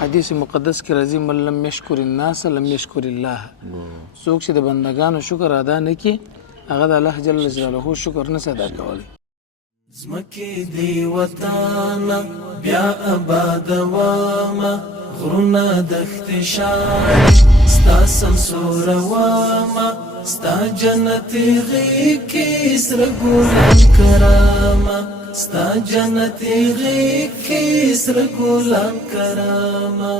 حدیث مقدس کې راځي من لم یشکر الناس لم یشکر الله. څوک چې د بندګانو شکر ادا نه کړي هغه د الله جل جلاله شکر نه ادا کولی. زمکی دی وطانا بیا آباد واما غرونا دخت شاعر ستا سمسور واما ستا جنتی غیکی سر گولان کراما ستا جنتی غیکی سر گولان کراما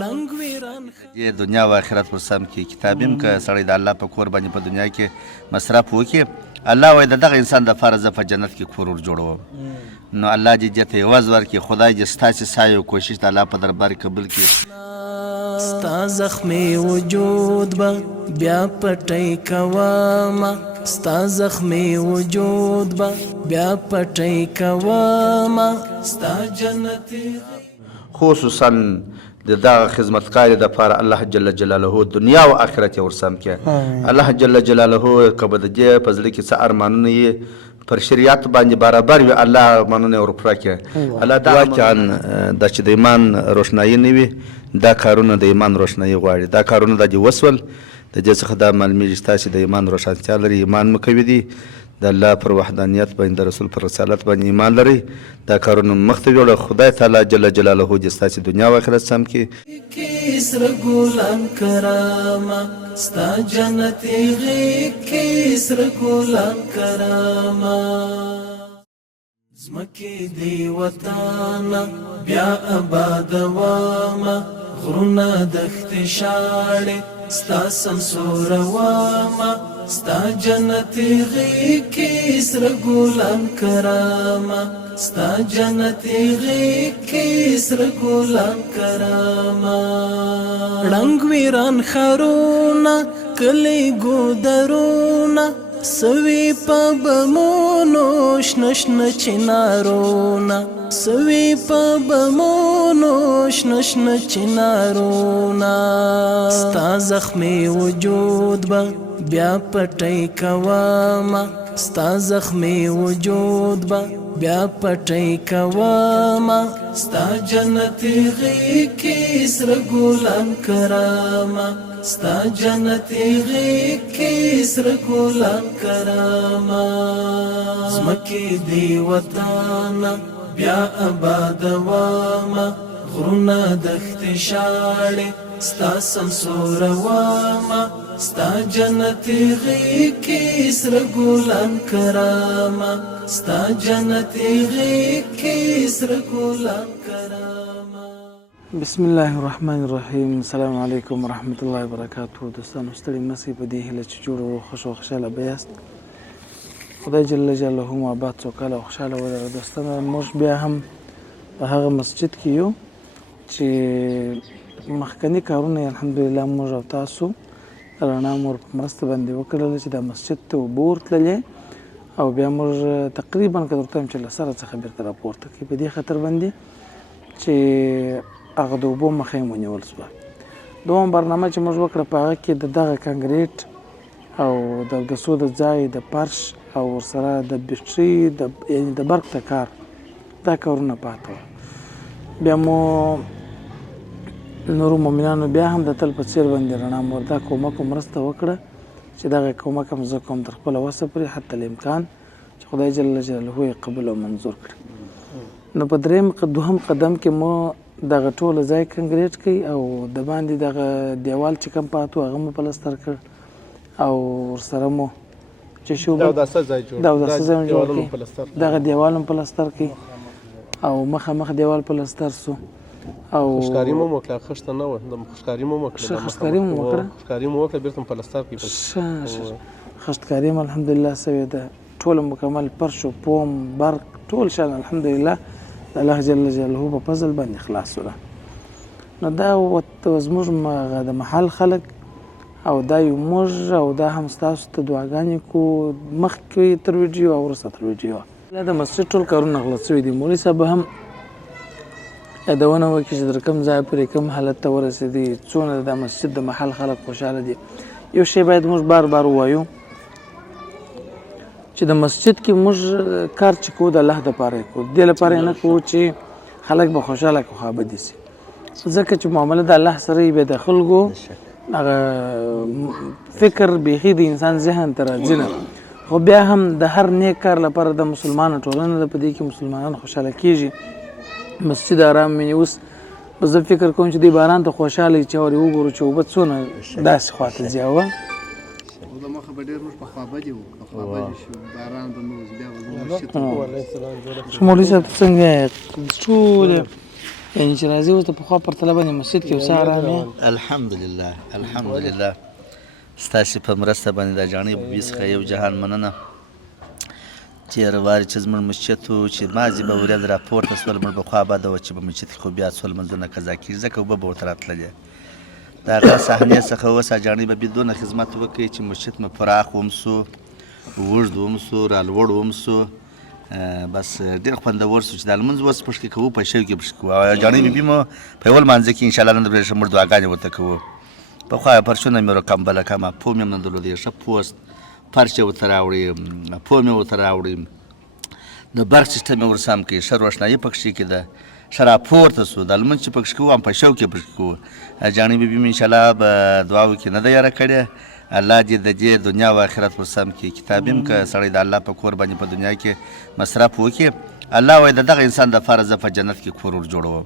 رنگ ویران یہ دنیا و آخرت پر سم کی کتابیم که سړی د الله په کور باندې په دنیا کې مصرف وکړي الله وایي د دغه انسان دپاره زه په جنت کې کور ورجوړوم. نو الله دې دې ته عوض ورکړي. خدای دې ستاسې سعی او کوشش د الله په دربار قبول کړي. ستا زخمی وجود با بیا پټی کواما ستا زخمی وجود با بیا پټی کواما ستا جنتی خصوصا د دغه خدمتکار دپاره الله جل جلاله دنیا او آخرت یې ورسم کړي. الله جل جلاله که به د دې په زړه کې څه ارمانونه یې پر شریعت باندې برابر وي الله ارمانونه یې ورپوره کړي. الله واقعا دا چې د ایمان روښنایي نه وي دا کارونه د ایمان روښنایي غواړي. دا کارونه دا دې وسول د دې څخه دا معلومیږي چې تاسې د ایمان روښانتیا لري ایمان مو کوي دي د الله پر وحدانیت باندې د رسول پر رسالت باندې ایمان لري. دا کارونه مخته ویوړه. خدای تعالی جل جلاله دې ستاسې دنیا و آخرت سم کړي. سر گولان کراما ستا جنتی غیکی سر گولان کراما زمکی دی وطانا بیا آباد واما غرونا دخت شاړې ستا سمسور واما ستا جنتی غیکی سر گولان کراما ستا جنتی غیکی سر گولان کراما رنگ ویران خرونا کلی گودرونا سوی پا بمونو شنشن چنارونا سوی پا بمونو شنشن چنارونا ستا زخمی وجود با بیا پټی کواما ستا زخمی وجود با بیا پټی کواما ستا جنتی غیکی سر گولان کراما ستا جنتی غیکی سر گولان کراما زمکی دی وطانا بیا آباد واما غرونا دخت شاړې ستا سمسور واما ستا جنتی غیکی سر گولان کراما ستا جنتی غیکی سر گولان کراما. بسم الله الرحمن الرحیم. السلام علیکم ورحمت الله وبرکاته. دوستانو ستړي مسئ په دې هیله چې جوړ و خوش و خوشحاله به یاست. خدای جل جلاله مو آباد سوکاله او خوشحاله ولره. دوستانو موږ بیا هم په هغه مسجد کې یو چې مخکني کارونه الحمدلله موږ او تاسو رڼا مور په مرسته باندې وکړله چې دا مسجد ته اوبه ورتللې او بیا موږ تقریبا که درته وایم چې له سره څخه بېرته راپورته کړي په دې خاطر باندې چې هغه د اوبو مخه یې ونیول سوه. دوم برنامه چې موږ وکړه په هغه کې د دغه کانکریټ او د اودسو د ځای د فرش او ورسره د بیټري یعنې د برق د کار دا کارونه پاته وه. بیا مو نورو مؤمنانو بیا هم د تل په څېر باندې رڼا مور دا کومک او مرسته وکړه چې دغه کومک هم زه کوم تر خپله وسه پورې حتی الامکان چې خدای جل جلاله یې قبول او منظور کړي. نو په دوهم قدم کې مو دغه ټوله ځای کنکریټ کوي او د باندې دغه دیوال چې کوم پاته و هغه مو پلستر کړ او ورسره مو چې شو د اوداسه ځای جوړ کړي دغه دیوال هم پلستر کوي او مخامخ دیوال پلستر سو او خشکاري مو وکړه. خشته نه وه د خشکاري مو وکړه بېرته م پلستر کړي. خشتکاري هم الحمدلله سوې ده. ټوله مکمل فرش و پوم برق ټول شان الحمدلله د الله جل جلاله په فضل باندې خلاص وله. نو دا زموږ د محل خلک او دا یو موږ او دا هم ستاسو ته دعاګانې کوو مخکې تر ویډیو او وروسته تر ویډیو. د مسجد ټول کارونه غلط شوي دي. مولوي صاحب هم یادونه وکړي چې در کوم ځای پورې کوم حالت ته ورسېدي څونه د مسجد د محل خلک خوشحاله دي. یو شی باید موږ بار بار ووایو چې د مسجد کې موږ کار چې کوو د الله دپاره یې کوو. دې لپاره یې نه کوو چې خلک به خوشحاله که خوابدي سي. ځکه چې معامله د الله سره وي، بیا د خلکو هغه فکر بیخي د انسان ذهن ته راځي نه. خو بیا هم د هر نیک کار لپاره د مسلمانو ټولنه ده، په دې کې مسلمانان خوشحاله کېږي، مسجد آرام وي. اوس زه فکر کوم چې دوی باران ته خوشحاله چې اورې وګورو چې اوبه څونه داسې خواته ځي. مخه به ډېر موږ په خوابدي وو، په خوابدي شو، باران به نه وځي، بیا به زموږ مسجد مولوي صاحب څنګه یې ټول یعنې چې راځي اوس د پخوا پرتله باندې مسجد کې اوس ارام یې؟ الحمدلله الحمدلله ستاسې په مرسته باندې د جاڼۍ بیبي څخه یو جهان مننه. تېره وارې چې زموږ مسجد و چې مازې به ورځ راپورته سول، موږ پخوا بده وه چې په مسجد کې خو بیا څو لمونځونه قضا کېږي، ځکه اوبه به ورته راتللې. د هغه صحنې څخه اوس جاڼۍ بیبي دونه خدمت وکړي چې مسجد مو پراخ هم سو، اوږد هم سو، رالوړ هم سو، بس ډېر خوندور سو چې د لمونځ اوس پشکې کوو، په شو کې پشکې کوو. او جاڼۍ بیبي مو په یوه لمانځه کې انشاءالله نن ورځ موږ دعاګانې ورته کوو. پخوا یې فرشونه مې کمبله کمه، پو مې هم نه درلودې، ښه پوست فرش یې ورته راوړي، پو مې ورته راوړي، د برق سیسټم یې ورسم کړي، ښه روښنایي پکښې کېده، ښه راپورته سو. د لمونځ چې پکښې کوو هم په شوق یې پکښې کوو. جاڼۍ بیبي مې انشاءالله به دعاو کې نه ده یاره کړې، الله دې د دې دنیا او آخرت ورسم کړي. کتاب هم که سړی د الله په کور باندې په دنیا کې مصرف وکړي، الله وایي د دغه انسان دپاره زه په جنت کې کور ور جوړوم.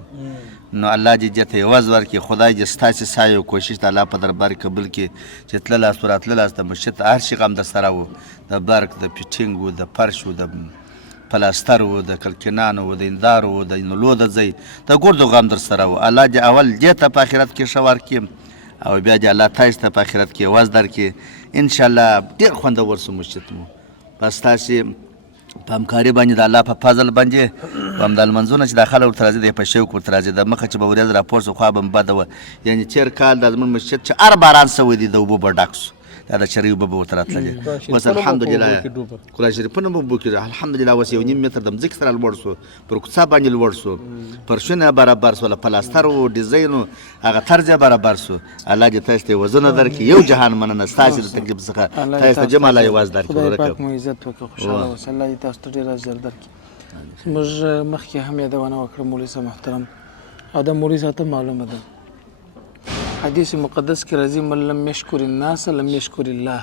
نو الله دې دې ته عوض ورکړي. خدای دې ستاسې سایه او کوشش د الله په دربار کې قبول کړي چې تللاست وراتللاست د مسجد هر شي غم در سره و، د برق، د فیټینګ و، د فرش و، د پلاستر و، د کلکینان و، د اندار و، د نلو د ځای د ګردو غم در سره و. الله دې اول دې ته په آخرت کې ښه ورکړي، او بیا دې الله تاسې ته په آخرت کې عوض درکړي. انشاءالله ډېر خوندور سو مسجد مو. بس تاسې په همکاري باندې د الله په فضل باندې په همدا لمنځونه چې دا خلک ورته راځي دی په شوق ورته راځي. د مخه چې به ورځ راپور سو خوا به م بده وه، یعنې تېر کال دا زموږ مسجد چې هر باران سوی دی د اوبو به ډک سو، دا د چرۍ اوبه به ورته راتللې. اوس الحمدلله قرآن شریفونه به اوبو کې الحمدلله اوس 1.5 متر د مځکې سره لوړ سو، پر کوڅه باندې لوړ سو، فرشونه برابر سول، پلاستر و، ډیزاین و، هغه طرز یې برابر سو. الله دې تاسې ته وزونه درکړي. یو جهان مننه ستاسې د تکلیف څخه، تاسې ته جمع الله یوازې درکړي. خدای پاک مو عزت وکړي، خوشحاله اوسئ، الله دې تاسو ته ډېر اجر درکړي. موږ مخکې هم یادونه وکړه مولوي صاحب محترم، او د مولوي صاحب ته معلومه ده حدیث مقدس کې راځي من لم یشکر الناس لم یشکر الله.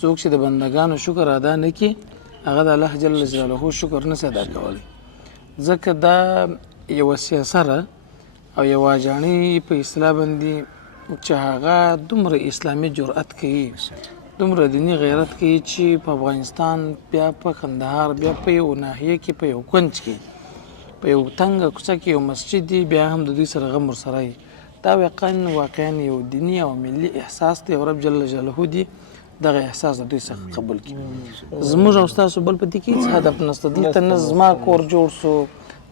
څوک چې د بندګانو شکر ادا نه کړي، هغه د الله جل جلاله شکر نه شي ادا کولی. ځکه دا یوه سیاسره او یوه جاڼۍ په اصطلاح باندې چې هغه دومره اسلامي جرأت کوي، دومره دیني غیرت کوي چې په افغانستان، بیا په کندهار، بیا په یو ناحیه کې، په یو کونج کې، په یو تنګه کوڅه کې یو مسجد دی، بیا هم د دوی سره غم ورسره وي. دا واقعا یو دیني او ملي احساس دی، او رب جل جلاله دې دغه احساس د دوی څخه قبول کړي. زموږ او ستاسو بل په دې کې هیڅ هدف نشته. دلته نه زما کور جوړ سو،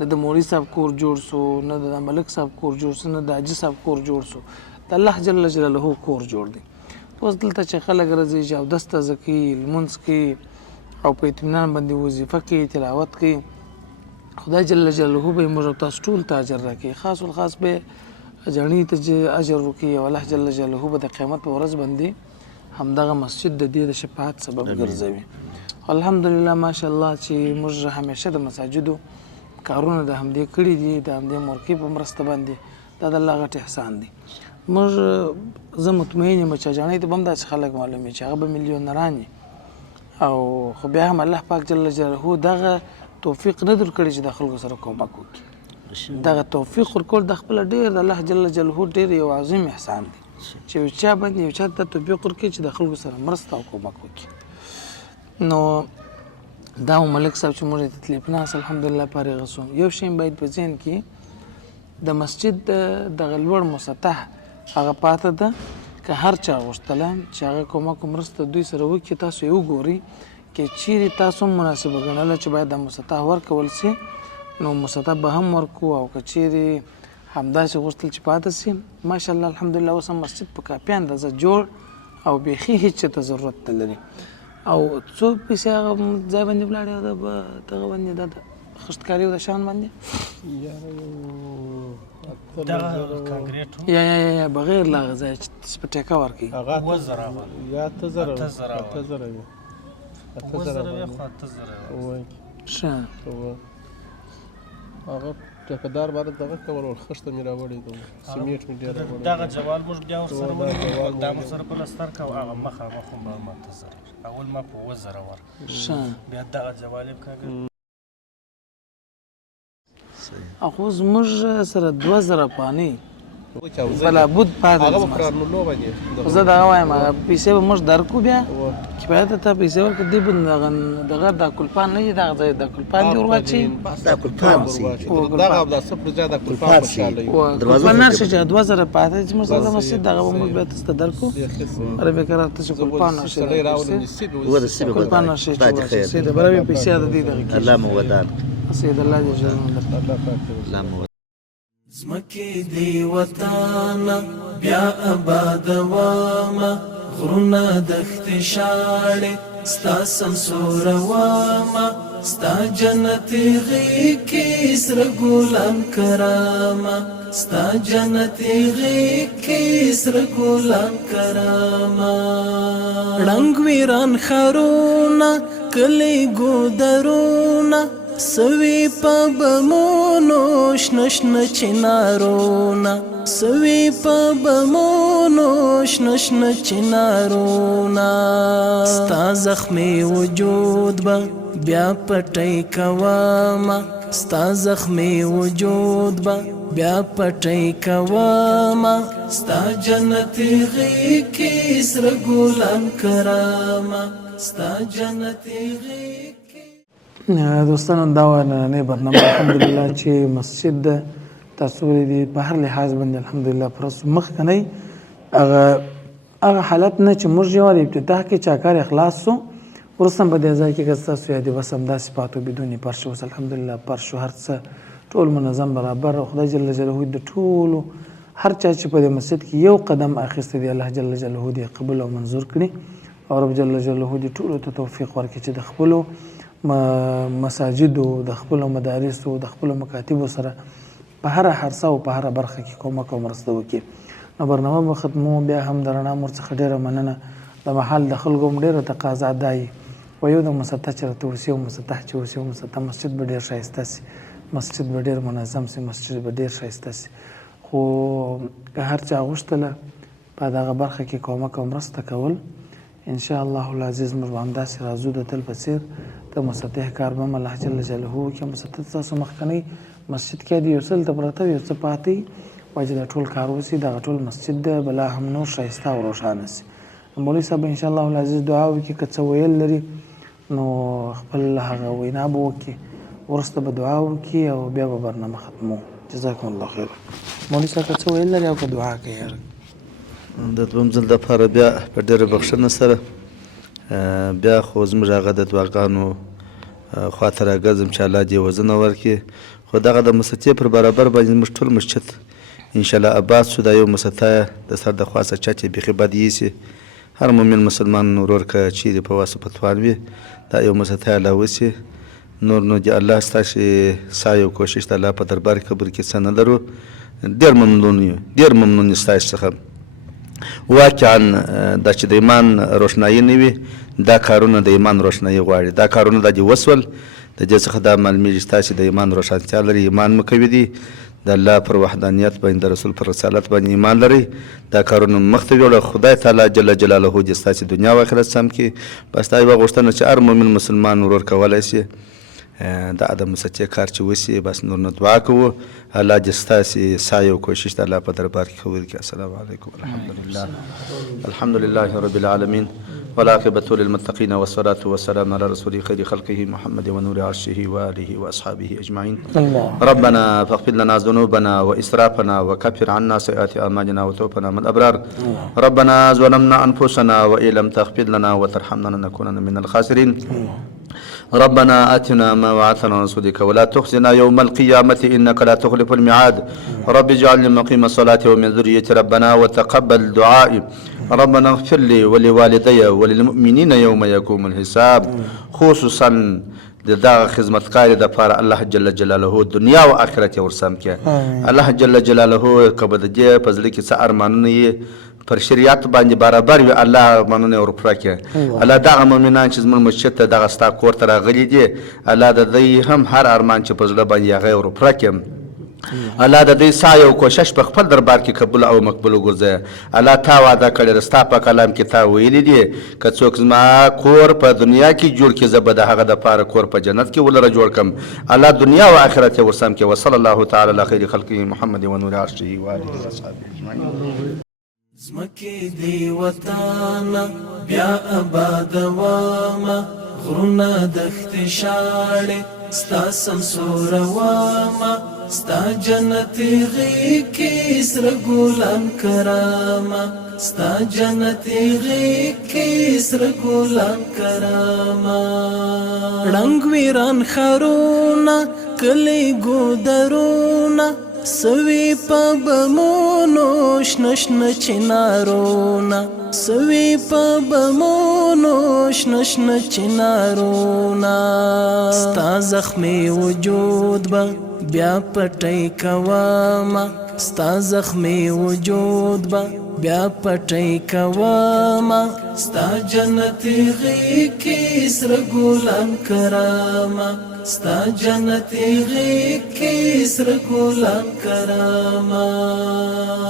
نه د مولوي صاحب کور جوړ سو، نه د ملک صاحب کور جوړ سو، نه د حاجي صاحب کور جوړ سو، د الله جل جلاله کور جوړ دی. اوس دلته چې خلک راځي چې اودس تازه کوي، لمونځ کوي، او په اطمینان باندې وظیفه کوي، تلاوت کوي، خدای جل جلاله به موږ او تاسو ټول ته اجر راکړي. خاص الخاص به جاڼۍ ته چې اجر وکړي، او الله جل جلاله به د قیامت په ورځ باندې همدغه مسجد د دې د شفاعت سبب ګرځوي. الحمدلله ماشاءالله چې موږ همیشه د مساجدو کارونه د همدې کړي دي، د همدې مرکې په مرسته باندې. دا د الله غټ احسان دی. موږ زه مطمئن یم چې جاڼۍ ته به هم داسې خلک معلوم وي چې هغه به میلیونران وي، او خو بیا هم الله پاک جل جلاله دغه توفیق نه درکړي چې د خلکو سره کومک وکړي. دغه توفیق ورکول د خپله ډېر د الله جل جلاله ډېر یو عظیم احسان دی چې یو چا باندې یو چا ته توفیق ورکړي چې د خلکو سره مرسته او کومک وکړي. نو دا ملک صاحب چې موږ یې تکلیف ناس الحمدلله فارغه سو. یو شی باید په ذهن کې د مسجد دغه لوړ مسطح هغه پاته ده، که هر چا غوښتله چې هغه کومک او مرسته دوی سره وکړي، تاسو یې وګورئ که چیرې تاسو هم مناسبه ګڼله چې باید دا مسطح ورکول سي، نو مسطح به هم ورکو. او که چیرې همداسې غوښتل چې پاته سي، ماشاءالله الحمدلله اوس هم مسجد په کافي اندازه جوړ او بیخي هېڅ چا ته ضرورت نه لري. او څو پیسې هغه ځای باندې ولاړې ده دغه باندې د خښتکاري او د شان باندې یا بغیر له هغه ځایه چې په ټیکه ورکوي ښه هغه ټیکهدار باندې دغه کول ول خښته مې راوړې ده سیمېټ مې ډېر راوړی دغه جوال موږ بیا ورسره ونیول دا مو سره پلستر کوو هغه مخامخ هم به ماته زر اول ما په 2000 ورکړ بیا دغه جوال یې کاږه خو زموږ سره 2000 افغانۍ فلا بد پاتې هغه به کارنولو باندې زه دغه وایم هغه پیسې به موږ درکو بیا کفایت ته پیسې ورکړه دی به دغه دا کلپان نه وي دغه ځای د کلپان دې ور واچوي دا کلپان دغه همدا صفر ځای د کلپان په شان دی کلپان نه شي چې 2000 پاتې چې موږ سره مسجد دغه به موږ بیا تاسو ته درکو اره به کار ته چې کلپان نه شي کلپان نه شي چې د برابر پیسې د دې دغه الله مو ودان سید الله جل جلاله الله مو زمکی دی وطانا بیا آباد واما غرونا دخت شاړې ستا سمسور واما ستا جنت غی کی سر ګلان کراما ستا جنت غی کی سر ګلان کراما رنگ ویران خرونا کلی ګودرونا سوی پا بمونو شنشن چنارونا سوی پا بمونو شنشن چنارونا ستا زخمی وجود با بیا پټی کواما ستا زخمی وجود با بیا پټی کواما ستا جنت غی کی سر ګلان کراما ستا جنت غی دوستانو دا و نننۍ برنامه الحمدلله چې مسجد ده تاسو ولیدي په هر لحاظ باندې الحمدلله پر مخکنی هغه حالت نه چې موږ یو ابتدا کې چاکار اخلاص سو ورسم په دې ځای کې که ستاسو یادې بس همداسې پاتو بدون پرش اوس الحمدلله پرش هر څه ټول منظم برابر خدای جل جلاله د ټولو هر چا چې په دې مسجد کې یو قدم اخیستی دی الله جل جلاله دې قبول او منظور کړي او رب جل جلاله دې ټولو ته توفیق ورکړي چې د خپلو مساجدو د خپل مدارسو د خپل مکاتبو سره په هر حرصه او په هر برخه کې کومک او مرسته وکړي نو برنامه به ختمو بیا هم د رڼا مور څخه ډېره مننه د محل د خلکو هم ډېره تقاضا دی و یو د مسطح چې راته وسي او مسطح چې وسي او مسطح مسجد به ډېر ښایسته سي مسجد به ډېر منظم سي مسجد به ډېر ښایسته سي خو که هر چا غوښتله په دغه برخه کې کومک او مرسته کول ان شاء الله العزیز موږ به همداسې راځو د تل په څېر د مسطح کار به هم الله جل جلاله وکړي مسطح ستاسو مخکنی مسجد کې د یو څه هلته پراته وي یو څه پاتې وایي چې دا ټول کار وسي دغه ټول مسجد دی بلا هم نور ښایسته او روښانه سي مولوي صاحب ان شاء الله العزیز دعا وکړي که څه ویل لري نو خپل هغه وینا به وکړي وروسته به دعا وکړي او بیا به برنامه ختمو جزاکم الله خیر مولوي صاحب که څه ویل لري او که دعا کوي د دویم ځل دپاره بیا په ډېره بخښنه سره بیا خو زموږ هغه د دعاګانو خواته راګرځم چې الله دې وزنه ورکړي خو دغه د مسطحې پر برابر باندې زموږ ټول مسجد انشاءالله آباد شو دا یو مسطح د سر د خوا څخه چا چې بیخي بد ایسي هر مؤمن مسلمان ورور که چیرې په واسه په توان وي دا یو مسطح الله وسي نور نو د الله ستاسې سعی او کوشش د الله په دربار قبر کې څه نه لرو ډېر ممنون یو ډېر ممنون یو ستاسې څخه واقعا دا چې د ایمان روښنایي نه وي دا کارونه د ایمان روښنایي غواړي دا کارونه دا دې وسول د دې څخه دا معلومیږي ستاسې د ایمان روښانتیا لري ایمان مو کوي دي د الله پر وحدانیت باندې د رسول پر رسالت باندې ایمان لري دا کارونه مخته ویوړه خدای تعالی جل جلاله دې ستاسې دنیا او آخرت سم کړي بس دا یوه غوښتنه چې هر مؤمن مسلمان ورور کولی شي دا د مسطحې کار چې وسي بس نور نه دعا کوو الله دې ستاسې سعی او کوشش د الله په دربار کې قبول کړي السلام علیکم الحمد لله رب العالمین والعاقبة للمتقين والصلاة والسلام على رسول خير خلقه محمد ونور عرشه وآله وأصحابه أجمعين ربنا فاغفر لنا ذنوبنا وإسرافنا وكفر عنا سيئات أعمالنا وتوفنا من الأبرار ربنا ظلمنا أنفسنا وإن لم تغفر لنا وترحمنا لنكونن من الخاسرين ربنا آتنا ما وعدتنا رسولك ولا تخزنا يوم القيامة إنك لا تخلف الميعاد رب اجعلني مقيم الصلاة ومن ذريتي ربنا وتقبل دعائي ربنا اغفر لي ولوالدي وللمؤمنين يوم يقوم الحساب خصوصا دغه خدمتکار د پاره الله جل جلاله دنیا او آخرت ورسم کې الله جل جلاله کبه د دې پزړه کې څه ارمانونه یې پر شریعت باندې برابر وي الله ارمانونه ورپوره کړي الله دغه مؤمنان چې زموږ مسجد ته دغه ستا کور ته راغلي دي الله د دوی هم هر ارمان چې په زړه باندې هغه ورپوره کړي الله د دې سعی او کوشش په خپل دربار کې قبول او مقبول وګرځوي. الله تا وعده کړې ده، ستا په کلام کې تا ویلي دي که څوک زما کور په دنیا کې جوړ کړي زه به د هغه دپاره کور په جنت کې ولره جوړ کړم. الله دنیا او آخرت یې ورسم کړي. وصلی الله تعالی علی خیر خلقه محمد و نور عرشه و آله واصحابه اجمعین. زمکی دی وطانا بیا آبادواما غرونه دښتې شاړې ستا سمسوره واما ستا جنتي غیږ سره ګلان کراما ستا جنتي غیږ سره ګلان کراما ړنګ ویران ښارونه کلی ګودرونه سوی په بمونو شنه شنه چنارونه سوی په بمونو شنه شنه چنارونه ستا زخمی وجود به بیا پټی کوما ستا زخمی وجود به بیا پټی کوما ستا جنتي غیږ سره ګلان کراما ستا جنتي غیږ سره ګلان کراما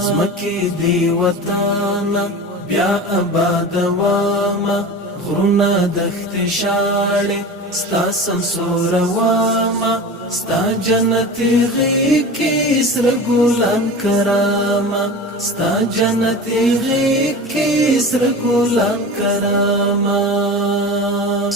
زمکی دی وطانا بیا آبادواما غرونه دښتې شاړې ستا سمسوره واما ستا جنتي غیږ سره ګلان کراما ستا جنتي غیږ سره ګلان کراما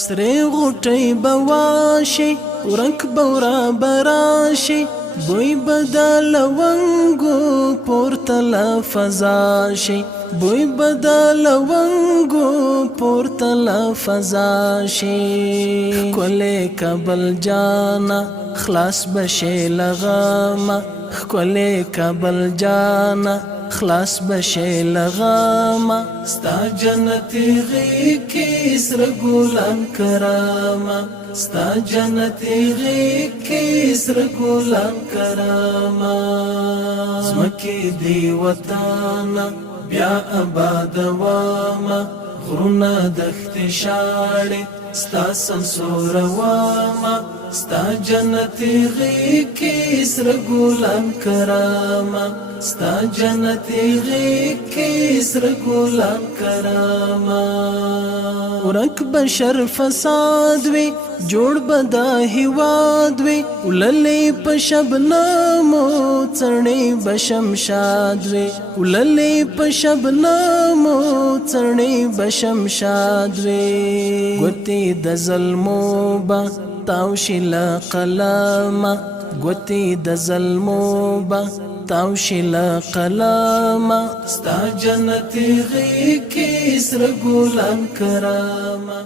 سرې غوټۍ به واشي ورک به ورابراشي بوی به د لونګو پورته له فضا شي بوی به د لونګو پورته له فضا شي ښکلی کابل جانا خلاص به شي له غمه ښکلی کابل جانا خلاص به شي له غمه ستا جنتي غیږ سره ګلان کراما ستا جنتي غیږ سره ګلان کراما زمکی دی وطانا بیا آبادواما غرونه دښتې شاړې ستا سمسوره واما ستا جنتي غیږ سره ګلان کراما ستا جنتي غیږ سره ګلان کراما ورک بشر فساد وي جوړ به دا هیواد وي وللې په شبنمو څڼې به شمشاد وي وللې په شبنمو څڼې به شمشاد وي ګوتې د ظلمو به تاو شي له قلمه ګوتې د ظلمو به تاو شي له قلمه ستا جنتي غیږ سره ګلان کراما